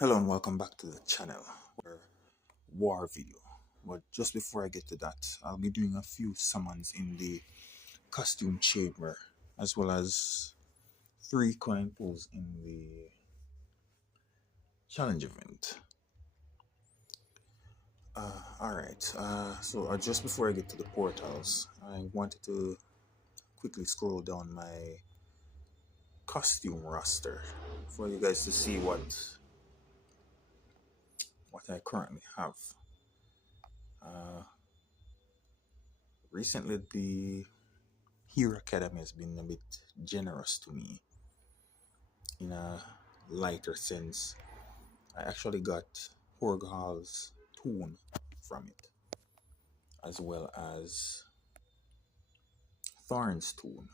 Hello and welcome back to the channel or war video. But just before I get to that, I'll be doing a few summons in the costume chamber as well as three coin pulls in the challenge event. So just before I get to the portals, I wanted to quickly scroll down my costume roster for you guys to see what I currently have. Uh, Recently, the Hero Academy has been a bit generous to me in a lighter sense. I actually got Horgal's tune from it, as well as Thorn's tune.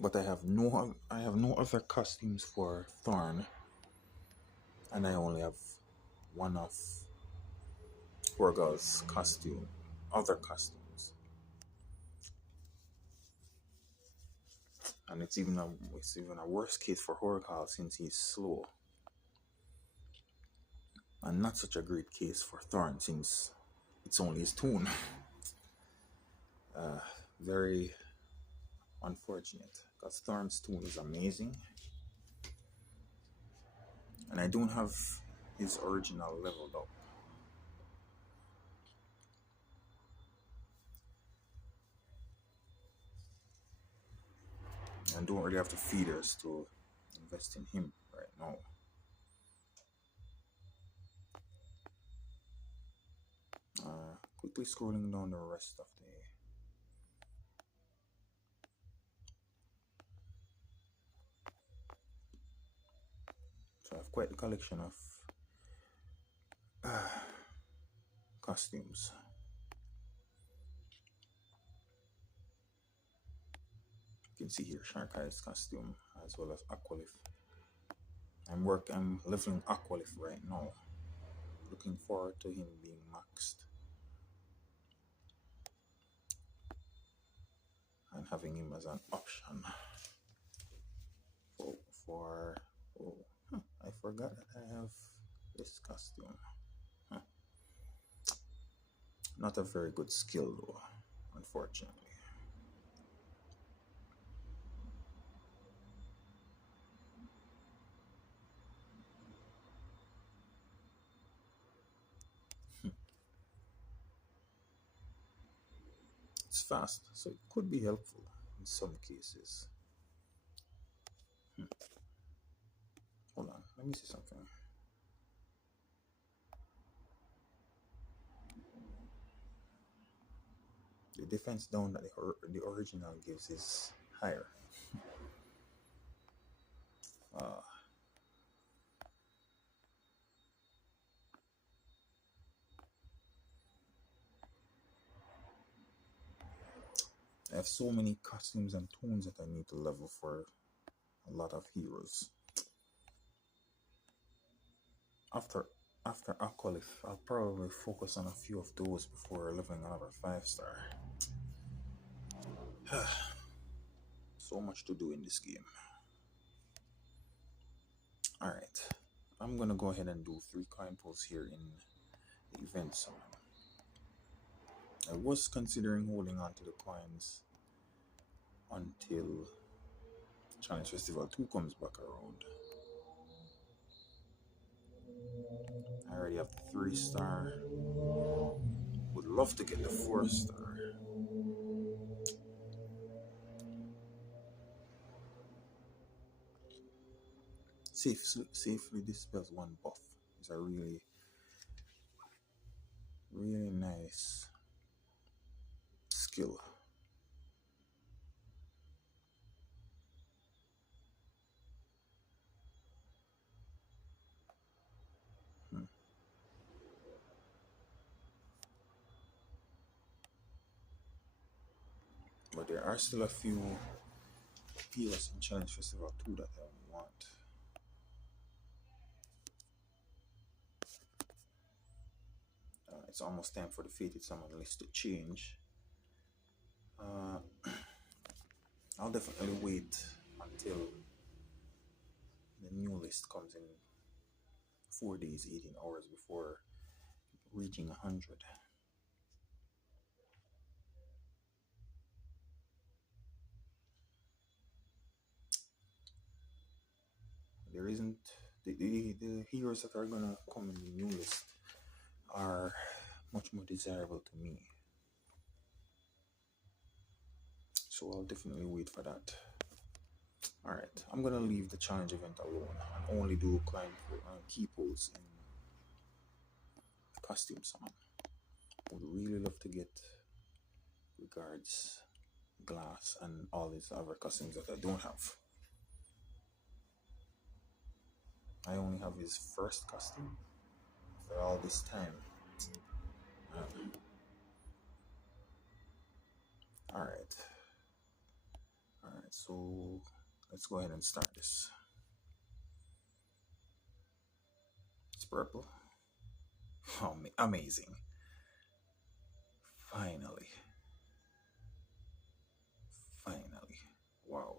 But I have no other costumes for Thorn, and I only have one of Horgal's other costumes, and it's even a worse case for Horgal since he's slow, and not such a great case for Thorn since it's only his tune. Very unfortunate because Thorn's tune is amazing, and I don't have his original leveled up. And don't really have the feeders to invest in him right now. Quickly scrolling down the rest of the. So I have quite a collection of uh, costumes. You can see here Shark Eye's costume as well as Aqualif. I'm leveling Aqualif right now. Looking forward to him being maxed and having him as an option for, for oh, I forgot that I have this costume. Huh. Not a very good skill though, unfortunately. It's fast, so it could be helpful in some cases. Hold on, let me see something. The defense down that the original gives is higher. Uh, I have so many costumes and toons that I need to level for a lot of heroes. After after Aqualif, I'll probably focus on a few of those before leveling another 5-star. So much to do in this game. Alright, I'm gonna go ahead and do 3 coin pulls here in the event summon. I was considering holding on to the coins until Challenge Festival 2 comes back around. I already have 3-star. Would love to get the 4-star. Safely dispels 1 buff. It's a really, really nice skill. Hmm. But there are still a few heroes in Challenge Festival 2 that I want. It's almost time for the Fated Summon list to change. Uh, I'll definitely wait until the new list comes in 4 days, 18 hours before reaching 100. There isn't the heroes that are gonna come in the new list are much more desirable to me. So I'll definitely wait for that. Alright, I'm gonna leave the challenge event alone and only do climb key pulls in costume summon. Would really love to get regards glass and all these other costumes that I don't have. I only have his first costume for all this time. Alright. Alright, so let's go ahead and start this. It's purple. Oh, amazing. Finally. Finally. Wow.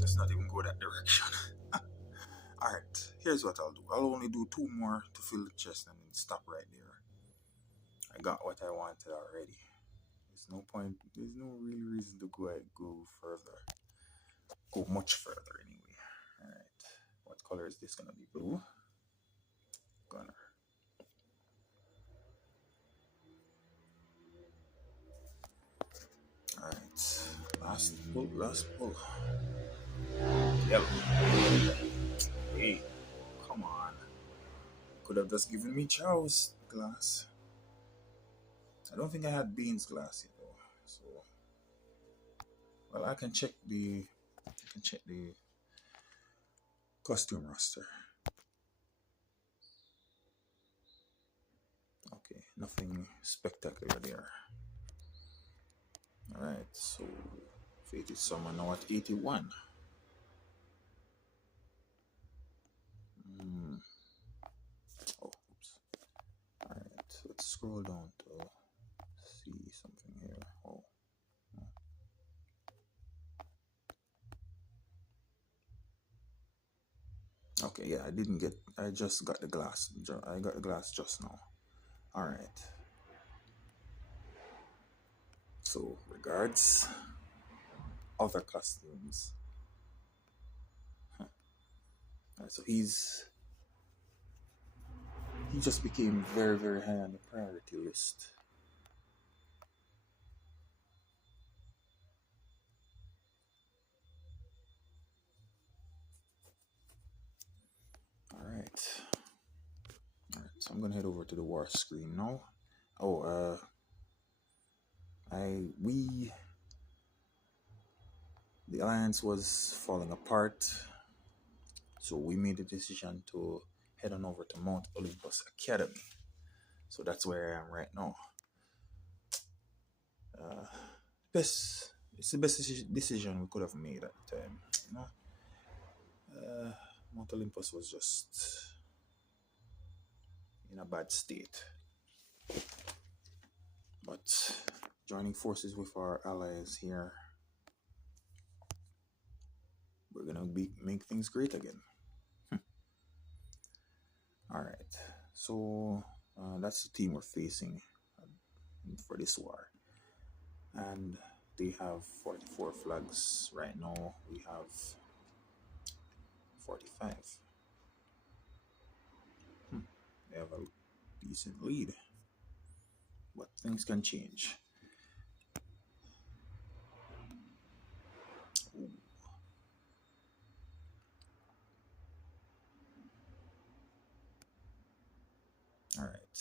Let's not even go that direction. Alright, here's what I'll do. I'll only do two more to fill the chest and then stop right there. I got what I wanted already. There's no point, there's no real reason to go further. Go much further anyway. Alright, what color is this gonna be? Blue? Gunner. Alright, last pull, last pull. Yellow. Hey, come on. Could have just given me Chow's glass. I don't think I had Bean's glass yet though. So, well, I can check the costume roster. Okay, nothing spectacular there. Alright, so Fated Summer now at 81. Oh, oops. Alright, let's scroll down to see something here. Oh. Okay, yeah, I just got the glass. I got the glass just now. Alright. So, regards. Other costumes. Alright, so he just became very, very high on the priority list. Alright, so I'm gonna head over to the war screen now. Oh, the alliance was falling apart, so we made the decision to head on over to Mount Olympus Academy. So that's where I am right now. It's the best decision we could have made at the time. You know, Mount Olympus was just in a bad state, but joining forces with our allies here, we're gonna make things great again. All right, so that's the team we're facing for this war, and they have 44 flags right now. We have 45. They have a decent lead, but things can change. Ooh. All right.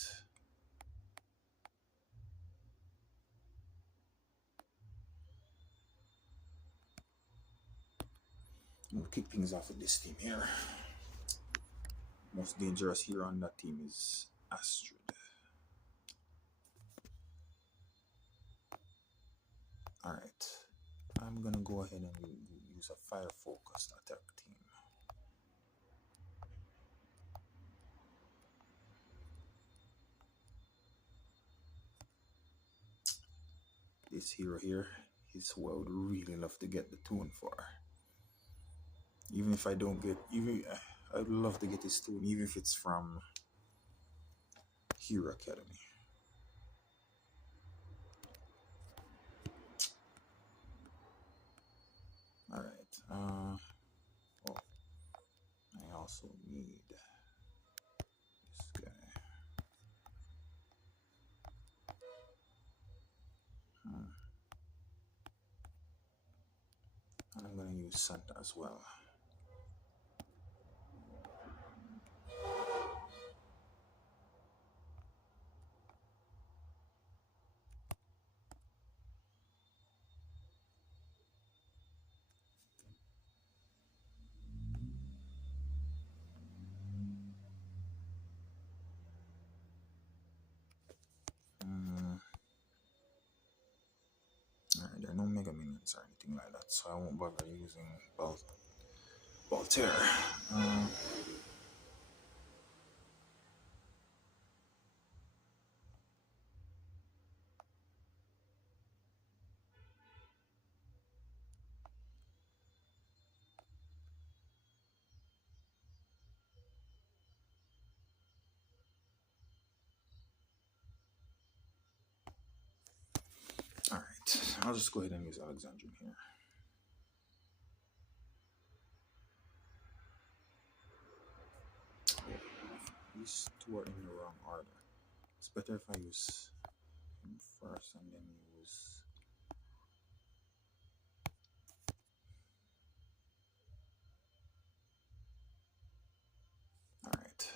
We'll kick things off with this team here. Most dangerous hero on that team is Astrid. Alright. I'm gonna go ahead and use a fire focused attack team. This hero here is who I would really love to get the tune for. Even if I don't get, even I'd love to get his tune, even if it's from Hero Academy. All right. Oh, I also need this guy. Hmm. And I'm gonna use Santa as well. Mm, all right, there are no Mega Minions or anything like that, so I won't bother using Voltaire. Uh, all right, I'll just go ahead and use Alexandrian here. These two are in the wrong order. It's better if I use him first and then use. All right.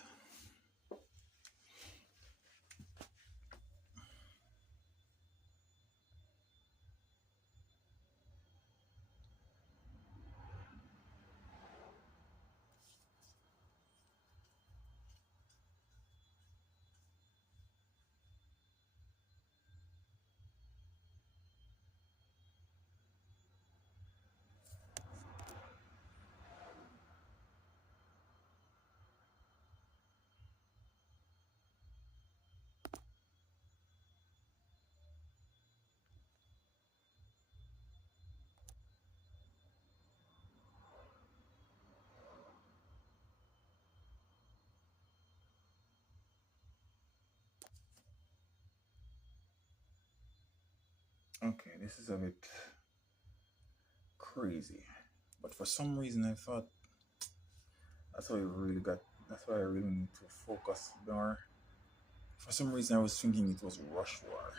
Okay, this is a bit crazy, but for some reason I thought that's why I really got. That's why I really need to focus more. For some reason, I was thinking it was Rush War.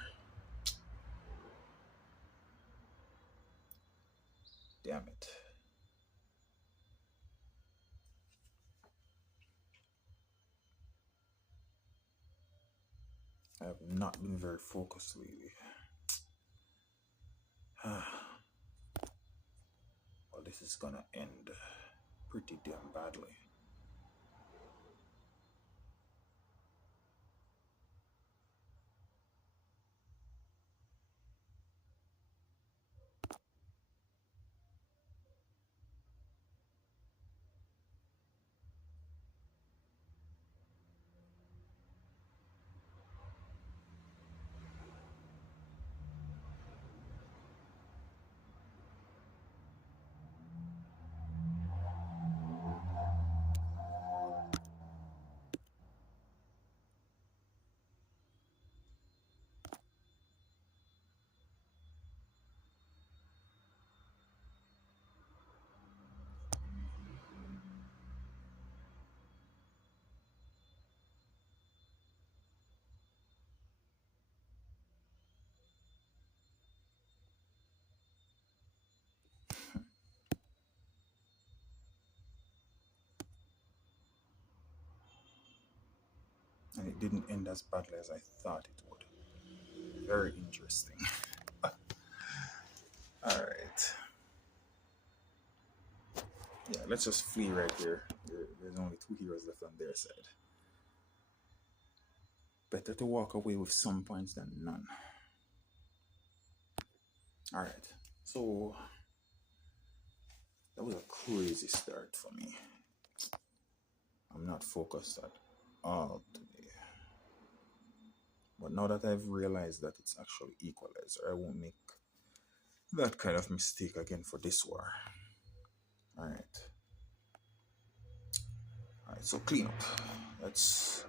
Damn it! I have not been very focused lately. Well, this is gonna end pretty damn badly. And it didn't end as badly as I thought it would. Very interesting. All right. Yeah, let's just flee right here. There's only two heroes left on their side. Better to walk away with some points than none. All right. So that was a crazy start for me. I'm not focused at all today. But now that I've realized that it's actually equalizer, I won't make that kind of mistake again for this war. Alright. Alright, so clean up. Let's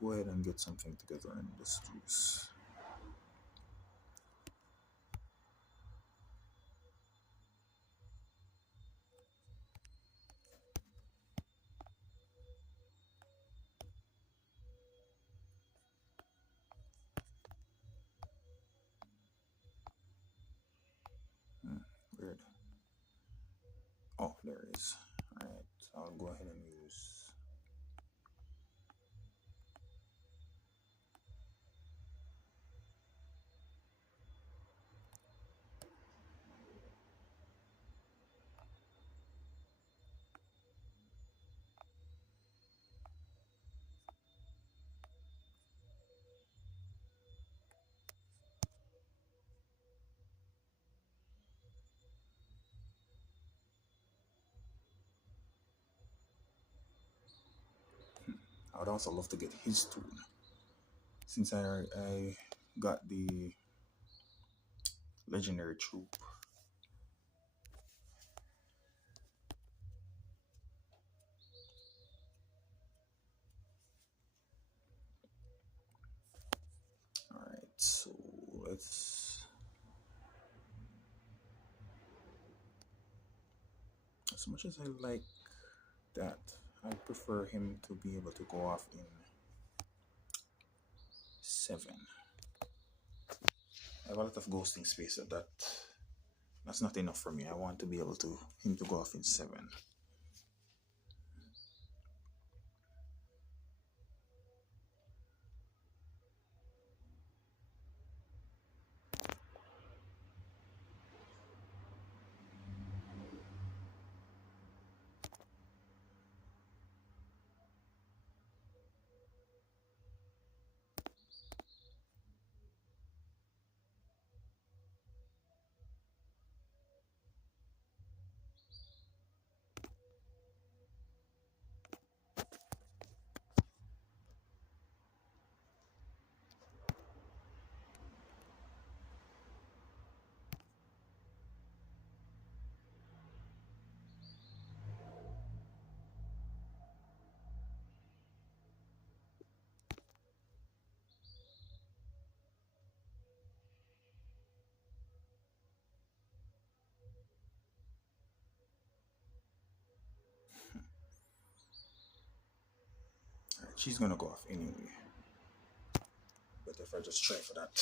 go ahead and get something together in this juice. Weird. Oh, there it is. Alright, I'll go ahead and use. I would also love to get his tune. Since I got the legendary troop. Alright, so let's. As much as I like that, I prefer him to be able to go off in 7. I have a lot of ghosting space, so that's not enough for me. I want to be able to him to go off in 7. Alright, she's gonna go off anyway. But if I just try for that.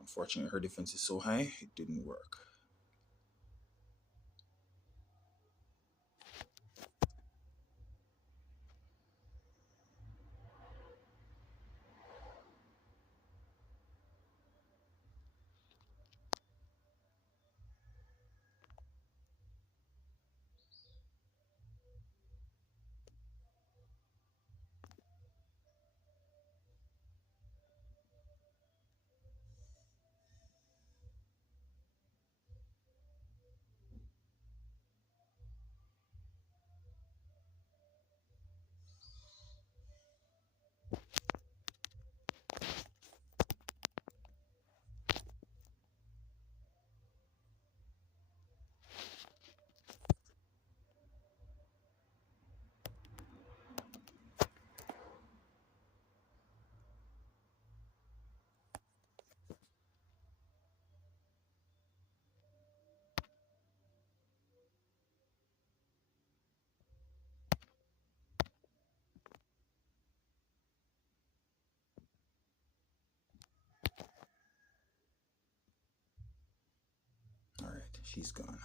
Unfortunately, her defense is so high, it didn't work. Alright, she's gone.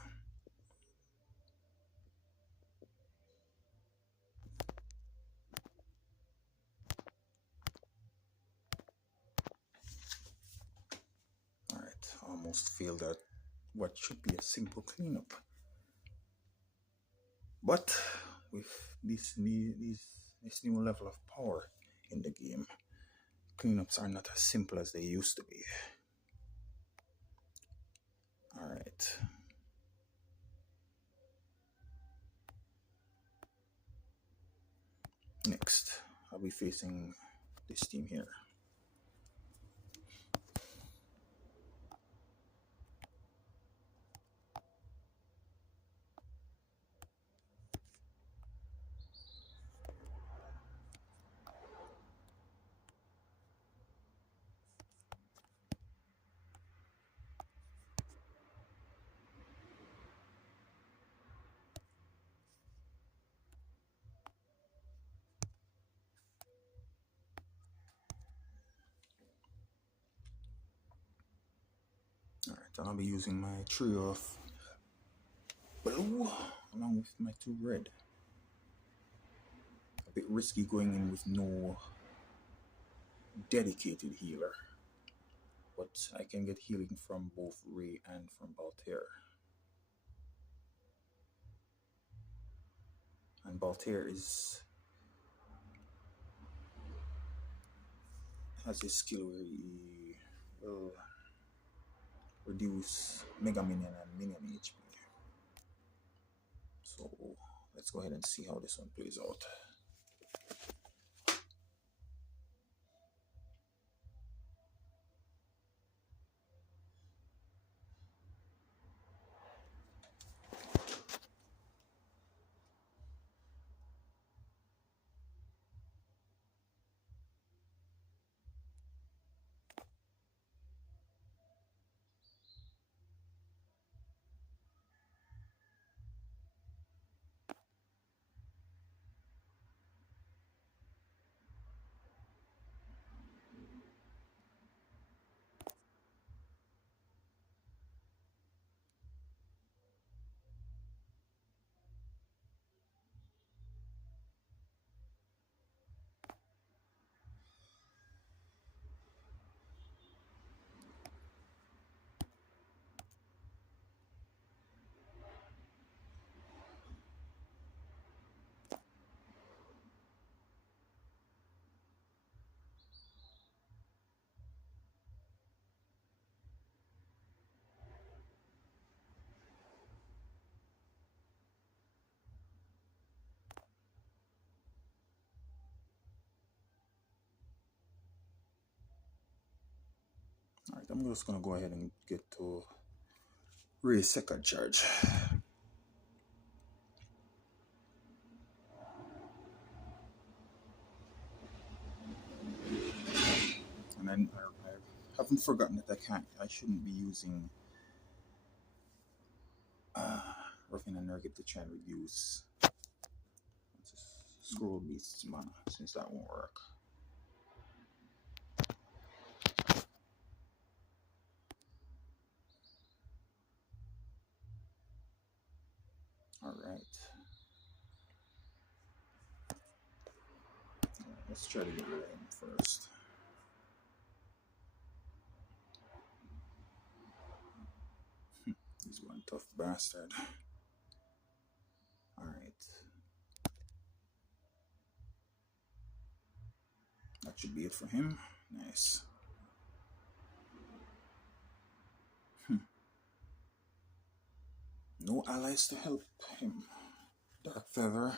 Alright, almost feel that what should be a simple cleanup. But with this new level of power in the game, cleanups are not as simple as they used to be. Alright. Next, I'll be facing this team here. Alright, and I'll be using my trio of blue along with my 2 red. A bit risky going in with no dedicated healer, but I can get healing from both Ray and from Baltair. And Baltair has a skill where he will reduce Mega Minion and Minion HP. So let's go ahead and see how this one plays out. Alright, I'm just gonna go ahead and get to Ray's second charge. And I haven't forgotten that I shouldn't be using Roughing and Nurgle to try and reduce Scroll Beast's mana, since that won't work. Alright. Let's try to get rid of him first. He's one tough bastard. Alright. That should be it for him. Nice. No allies to help him. Dark Feather.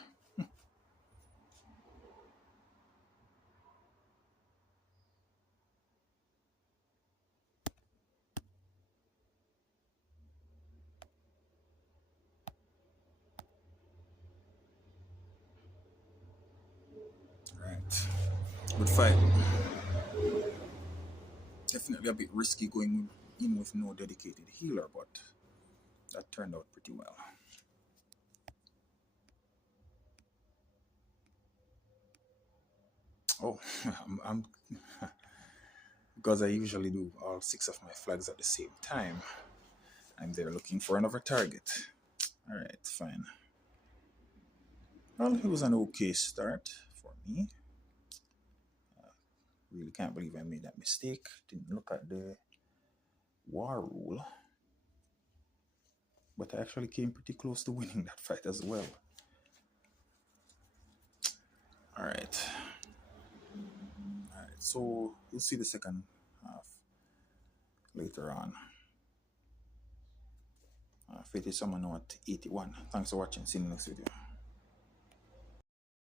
Right. Good fight. Definitely a bit risky going in with no dedicated healer, but that turned out pretty well. Oh, I'm because I usually do all 6 of my flags at the same time. I'm there looking for another target. Alright, fine. Well, it was an okay start for me. Really can't believe I made that mistake. Didn't look at the war rule. But I actually came pretty close to winning that fight as well. Alright. Alright, so we'll see the second half later on. Fate is someone at 81. Thanks for watching. See you in the next video.